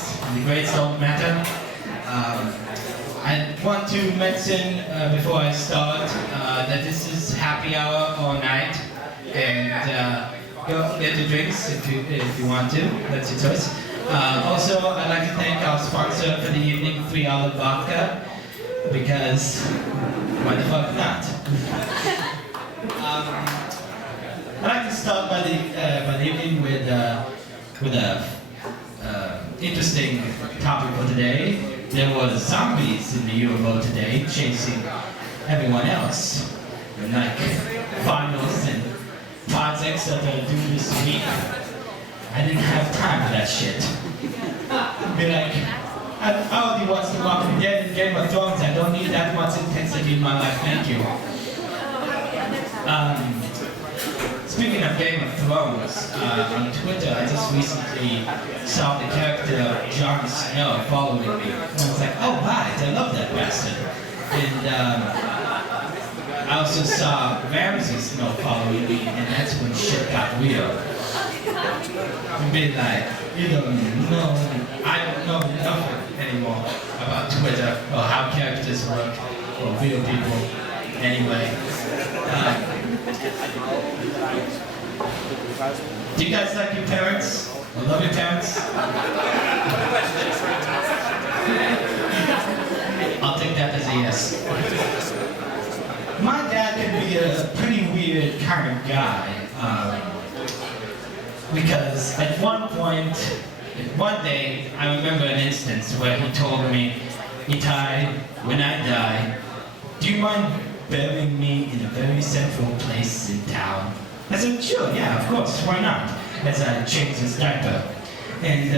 grades, and the grades don't matter. I want to mention before I start that this is happy hour all night, and go get your drinks if you want to. That's your choice. Also, I'd like to thank our sponsor for the evening, Itai Adam Vagner, because why the fuck not? I'd like to start by the evening with a interesting topic for today. There was zombies in the UFO today chasing everyone else, and like finals and projects that are due this week. I didn't have time for that shit. Be like, I already watched The Walking Dead and Game of Thrones. I don't need that much intensity in my life. Thank you. Speaking of Game of Thrones, on Twitter, I just recently saw the character Jon Snow following me. And I was like, oh right, I love that bastard. And I also saw Ramsay Snow following me, and that's when shit got real. And be like, you don't know, I don't know nothing anymore about Twitter or how characters work or real people. Anyway. Do you guys like your parents? Or love your parents? I'll take that as a yes. My dad can be a pretty weird kind of guy. Because at one point, one day, I remember an instance where he told me, Itai, when I die, do you mind burying me in a very central place in town? I said, sure, yeah, of course, why not? As I changed his diaper. And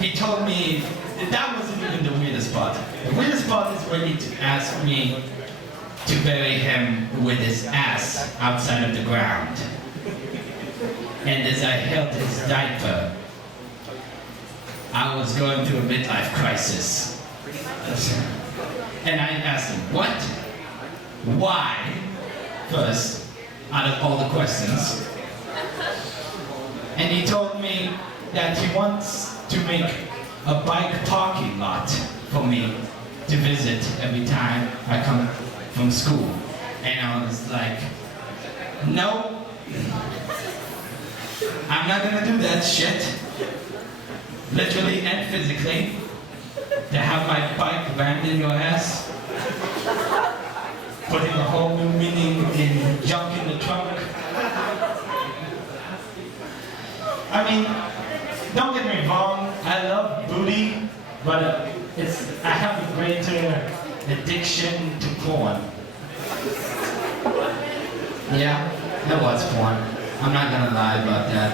he told me, that wasn't even the weirdest part. The weirdest part is when he asked me to bury him with his ass outside of the ground. And as I held his diaper, I was going through a midlife crisis. And I asked him, what? Why? First, out of all the questions. And he told me that he wants to make a bike parking lot for me to visit every time I come from school. And I was like, no, I'm not gonna do that shit. Literally and physically. To have my bike rammed in your ass. Putting a whole new meaning in junk in the trunk. I mean, don't get me wrong, I love booty, but I have a greater addiction to porn. Yeah, that was porn. I'm not gonna lie about that.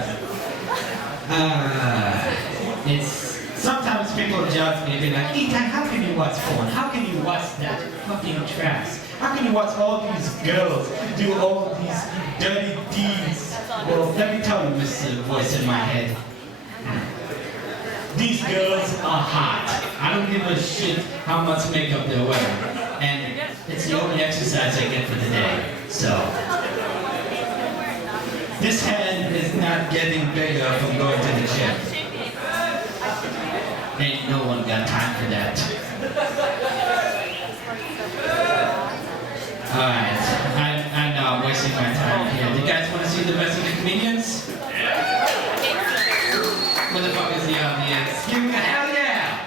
Sometimes people judge me and be like, Itai, how can you watch porn? How can you watch that fucking trash? How can you watch all these girls do all these dirty deeds? Well, let me tell you, Mr. Voice in my head. These girls are hot. I don't give a shit how much makeup they're wearing. And it's the only exercise I get for the day. So, this head is not getting bigger from going to the gym. Ain't no one got time for that. Alright, I know I'm wasting my time here. Do you guys want to see the rest of the comedians? Where the fuck is the audience? Give me a hell yeah!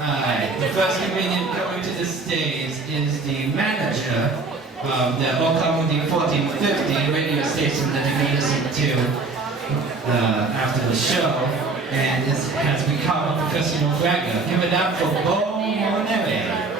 Alright, the first comedian coming to the stage is the manager of the Oklahoma 1450 radio station that you can listen to after the show, and this has become a professional bragger. Give it up for Bo Monere.